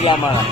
ગયા મારા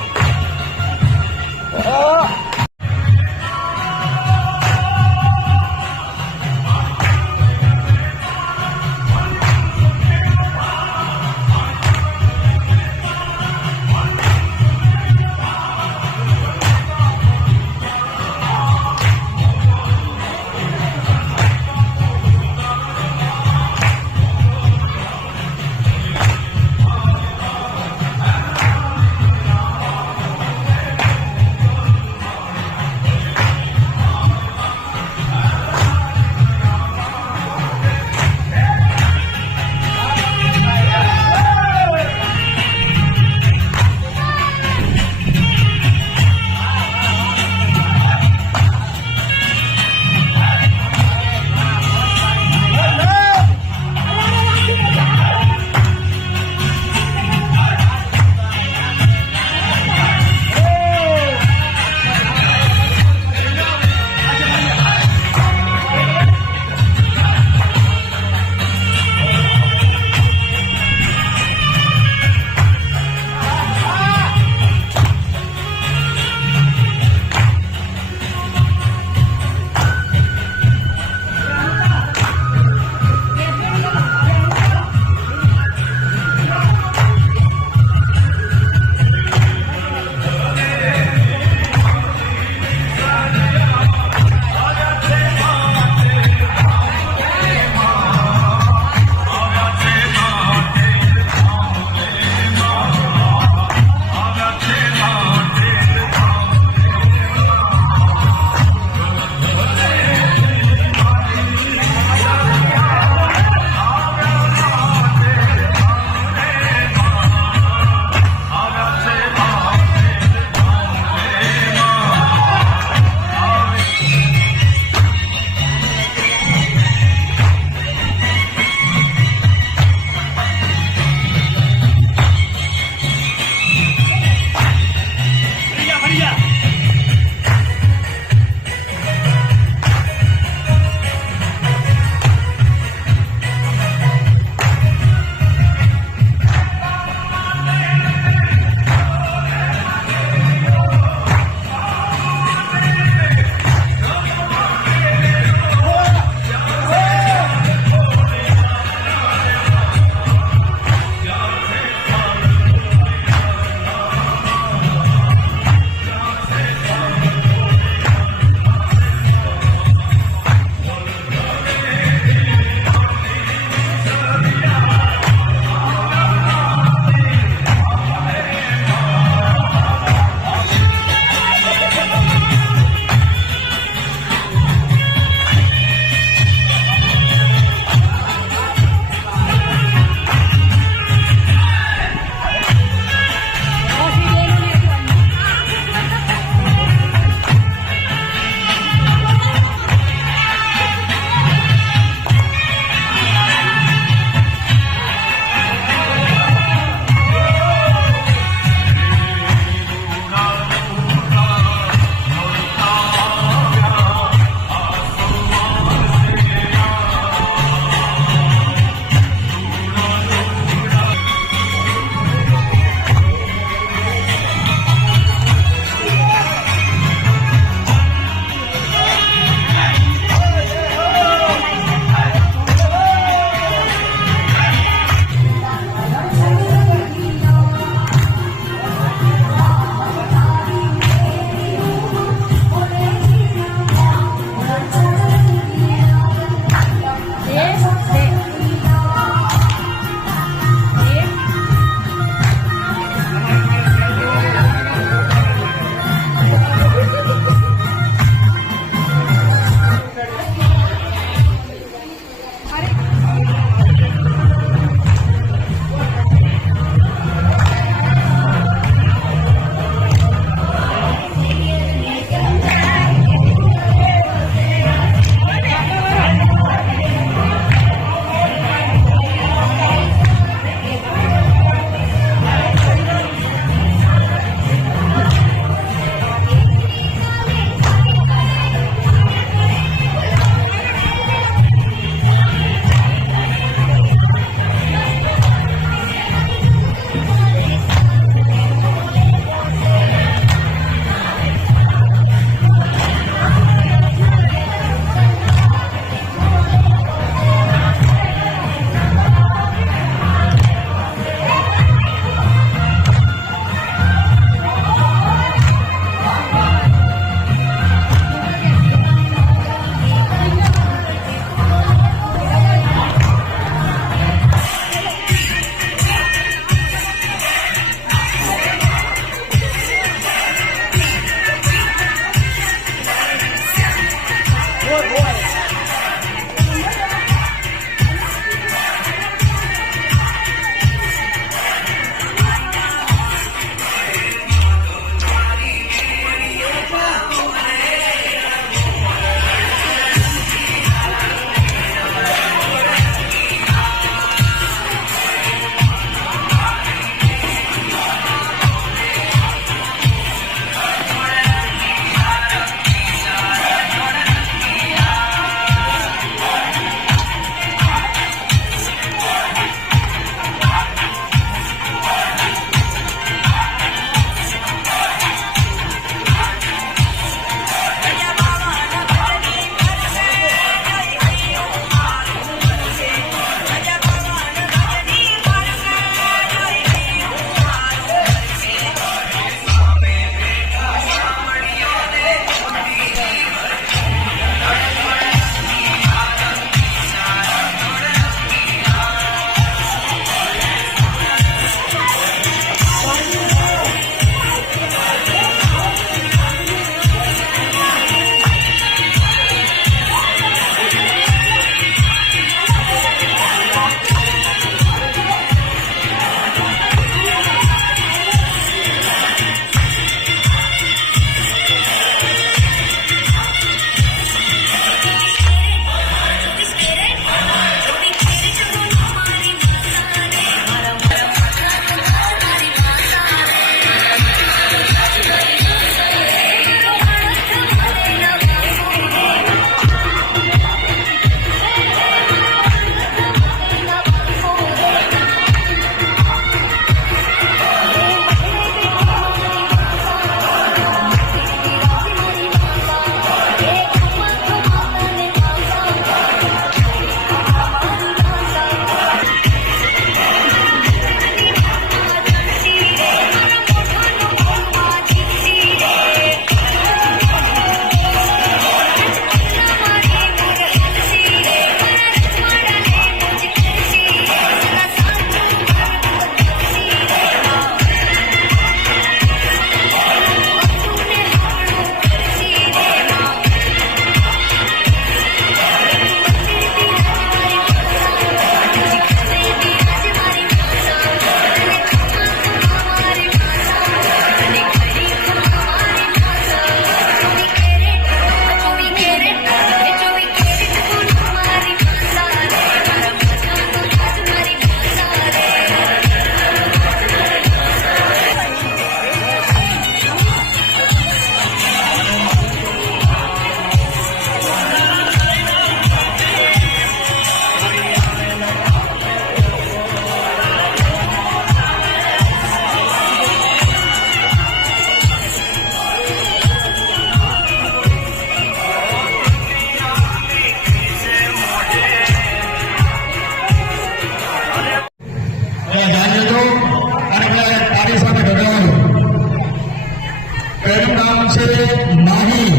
માહી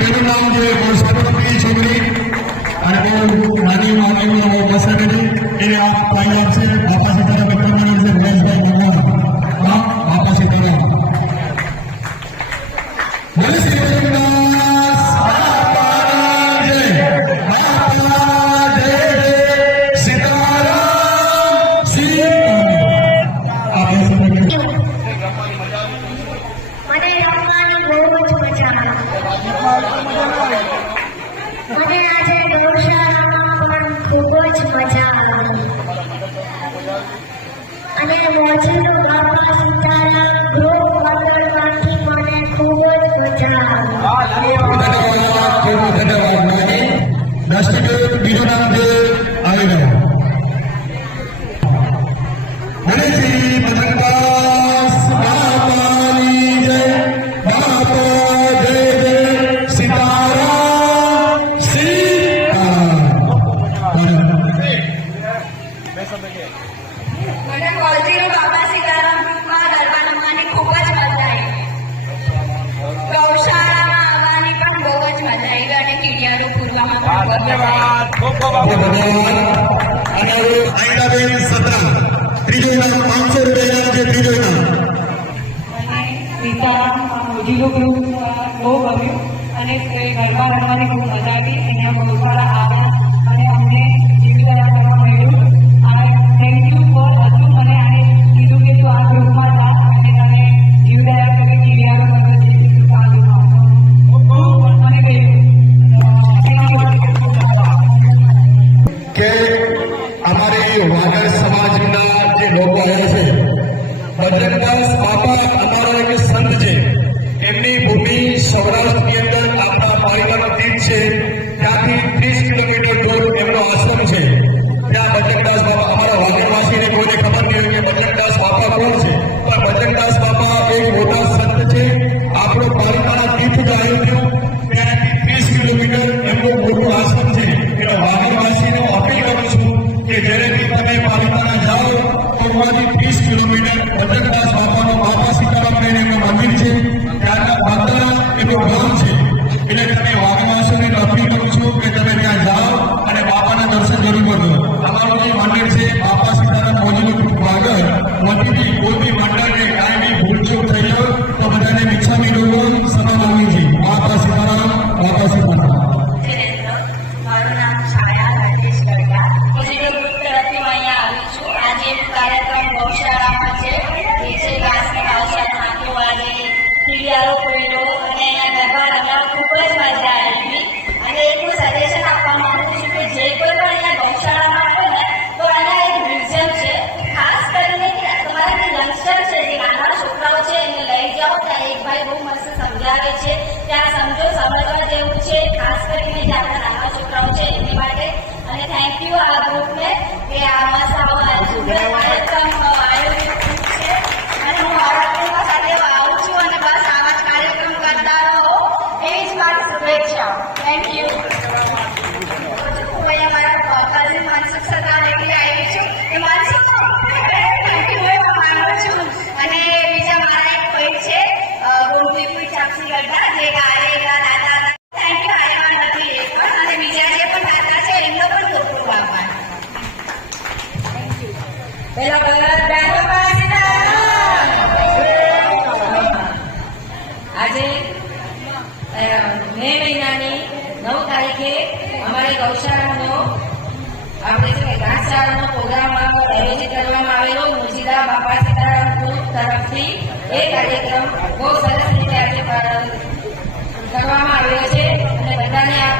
તેનું નામ છે સાબરમતી છોકરી અને બહુ નાની માગણીઓ પસંદ એને આ પાઈ આપશે બાપા સીતારામ પ્રમાણે છે મહેશભાઈ ભગવાન બાપા સીતારામ બોલે શ્રી જગન્નાથ બાપાની જય બાપા જય સીતારામ સીતારામ મને રમવાની બહુ જ મજા આવે. મને આજે ગૌશાળામાં પણ ખૂબ જ મજા આવી અને મોજીલો બાપા સીતારામ ગ્રુપ મંડળમાંથી મને ખૂબ જ મજા આવી. બીજું નામ છે આવી ગયો મને શ્રી બજરંગદાસ બાપાની જય બાપા જય જય સીતારામ સીતારામ મને મોજીલો બાપા સીતારામ ગ્રુપમાં ગરબા રમવાની ખૂબ જ મજા આવી. ગૌશાળામાં આવવાની પણ બહુ જ મજા આવી અને કીડિયારો પૂરવામાં પણ બહુ મજા આવી. અને આઈડાબેન સત્રા ત્રીજો ઇનામ 500 રૂપિયા છે ત્રીજો ઇનામ સીતારામ મોજીલો ગ્રુપ બહુ ગમ્યું અને ગરબા રમવાની ખૂબ મજા આવી. અહીંયા ગૌશાળા આવ્યા અને અમને જીવદયા કરવા મળ્યું. થેન્ક યુ ફોર હતું મને આને કીધું કે તું આ ગ્રુપમાં જા અને તને જીવદયા કરી કીડિયારો મને કે અમારે વાગડ સમાજના જે લોકો આવ્યા છે બજરંગદાસ બાપા અમારો એક સંત છે. એમની ભૂમિ સૌરાષ્ટ્રની અંદર આપણા પારિવારિક તીર્થ છે. ત્યાંથી 30 કિલોમીટર દૂર એમનો આશ્રમ છે. ત્યાં બજરંગદાસ બાપા અમારા વાગડવાસીને કોઈને ખબર નહીં હોય કે બજરંગદાસ બાપા કોણ છે, પણ બજરંગદાસ બાપા એક મોટા સંત છે. આપણો પારિવારિક તીર્થ જો આવ્યું થયું ત્યાંથી 30 કિલોમીટર એમનું મોટું આશ્રમ છે. એટલે વાગડવાસીને અપીલ કરું છું કે જ્યારે બી તમે પાલિતાણા જાઓ તો ત્યાંથી 30 કિલોમીટર બજરંગદાસ બાપાનો બાપા સીતારામ કરીને એમનું મંદિર છે. ત્યાંના બાંધણા એનું ગામ છે. એટલે તમે વાગડવાસીને અપીલ કરું છું કે તમે ત્યાં જાઓ અને બાપાના દર્શન જરૂર કરજો. અમારું જે મંદિર છે બાપા સીતારામ મોજીલો વાગડ વતીથી કોઈ બી મંડળને કાંઈ બી ભૂલચૂક થઈ હોય તો બધાને મિચ્છામી લોકો સમાધાન છે. બાપા સીતારામ બાપા સીતારામ. મારું નામ છાયા રાજેશ ગરગા. મોજીલો ગ્રુપ તરફથી હું અહીંયા આવી છું. આજે કાર્યક્રમ ગૌશાળામાં છે. એ છે ઘાસની ગૌશાળામાં. તો આજે કીડિયારો પડ્યો અને અહીંયા ગરબા રમવા ખૂબ જ મજા આવી. અને એટલું સજેશન આપવા માંગુ છું કે જે કોઈ પણ અહીંયા ગૌશાળામાં આવે ને તો આના એક મ્યુઝિયમ છે. ખાસ કરીને કે તમારા જે યંગસ્ટર છે, જે નાના છોકરાઓ છે એને લઈ જાઓ. ત્યાં એક ભાઈ બહુ મસ્ત સમજાવે છે. ત્યાં સમજો સમજવા જેવું છે, ખાસ કરીને જે આપણા નાના છોકરાઓ છે એની માટે. અને થેન્ક યુ આ ગ્રુપને કે આ મસ્ત આવો કાર્યક્રમ આયોજિત છે. અને હું મારા કુટુંબ સાથે આવું છું અને બસ આવા જ કાર્યક્રમ કરતા રહો એવી જ મારી શુભેચ્છાઓ. Thank you. હું અહીંયા મારા કઝિન મનસુખ સરકાર એકલી આવી છું. એ મનસુખ થેન્ક યુ માનું છું. અને બીજા મારા એક ભાઈ છે ગોમતીપુર ચાપસી ગઢા જે ગાયક દાદા. Thank you. હારેમાં નથી એ પણ અને બીજા જે પણ દાદા છે એમનો પણ ખૂબ ખૂબ આભાર. પહેલા બાપા સીતારામ. આજે મે મહિનાની 9 તારીખે અમારી ગૌશાળાનો આપણે છે ઘાસચારાનો પ્રોગ્રામ આયોજિત કરવામાં આવેલો મોજીલા બાપા સીતારામ ગ્રુપ તરફથી. એ કાર્યક્રમ બહુ સરસ રીતે આજે કરવામાં આવ્યો છે અને બધાને આ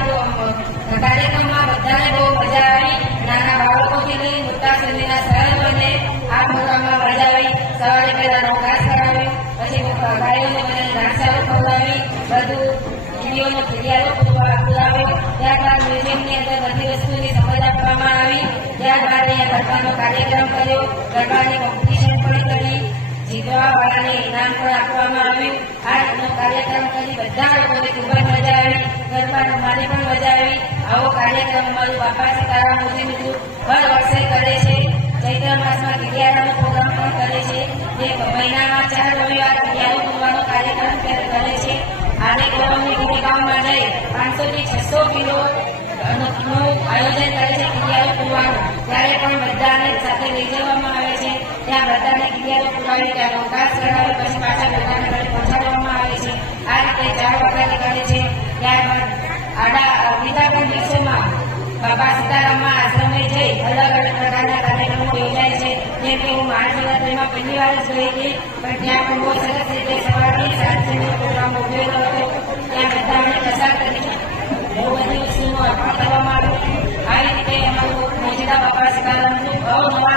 કાર્યક્રમમાં બધાને બહુ મજા આવી. નાના બાળકોથી લઈ મોટા સુધીના સર્વને આ પ્રોગ્રામમાં મજા આવી. સવારે પહેલા ઘાસ કરાવ્યું, પછી ગાયોને બધાને ઘાસચારો ખવડાવી, બધું કીડીઓનો કીડિયારો પુરાવ્યો. ત્યારબાદ મ્યુઝિયમની અંદર બધી વસ્તુની સમજ આપવામાં આવી. ત્યારબાદ અહીંયા ગરબાનો કાર્યક્રમ કર્યો. ગરબાની કોમ્પિટિશન પણ કરી. જીતવાવાળાને ઇનામ પણ આપવામાં આવ્યું. આજનો કાર્યક્રમ કરી બધા લોકોને ખૂબ જ મજા આવી. ગરબા રમવાની પણ મજા આવી. આવો કાર્યક્રમ અમારું બાપા સીતારામ મોજીલો ગ્રુપ દર વર્ષે કરે છે. ચૈત્ર માસમાં કીડિયારાનો પ્રોગ્રામ પણ કરે છે. જે મહિનામાં 4 રવિવાર કીડિયારો પૂરવાનો નાની કોલમની ગીરીગામમાં જઈ 500 થી 600 કિલો નું આયોજન કરે છે કિડિયારો પૂરવાનું. ત્યારે પણ બધાને સાથે લઈ જવામાં આવે છે. ત્યાં બધાને કિડિયારો પૂરાવી ત્યાં અવકાશ કરાવી પછી પાછા બધાને ઘરે પહોંચાડવામાં આવે છે. આ રીતે 4 વખત નીકળે છે. ત્યારબાદ બીજા દિવસોમાં બાબા સીતારામમાં આશ્રમે જઈ અલગ અલગ પ્રકારના કાર્યક્રમો યોજાય છે. જેમ કે હું મહાશિવરાત્રીમાં પહેલી વાર જ ગઈ હતી, પણ ત્યાં પણ બહુ સરસ રીતે સવારથી સાંજ સુધીનો પ્રોગ્રામ ઉજવેલો હતો. ત્યાં બધાને પ્રસાદ તરીકે બહુ બધી વસ્તુનું અર્પણ કરવામાં આવ્યું. આવી રીતે અમારું મોજીલા બાબા સીતારામનું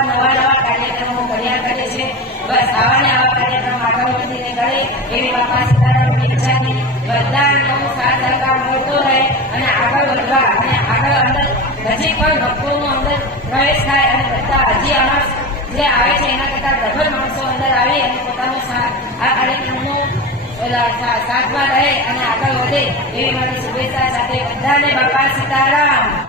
નવા કાર્યક્રમો કર્યા કરે છે. બસ આવા ને આવા કાર્યક્રમ આગળ વધીને કરે એવી બાબા સીતારામની ઈચ્છાથી બધાનો સાથ સહકાર મળતો રહે અને આગળ વધવા અને આગળ અંદર હજી પણ ભક્તોનો અંદર પ્રવેશ થાય અને બધા હજી આમાં જે આવે છે એના કરતાં ડબલ માણસો અંદર આવી અને પોતાનો આ કાર્યક્રમનો સાથમાં રહે અને આગળ વધે એવી મારી શુભેચ્છા સાથે બધાને બાપા સીતારામ.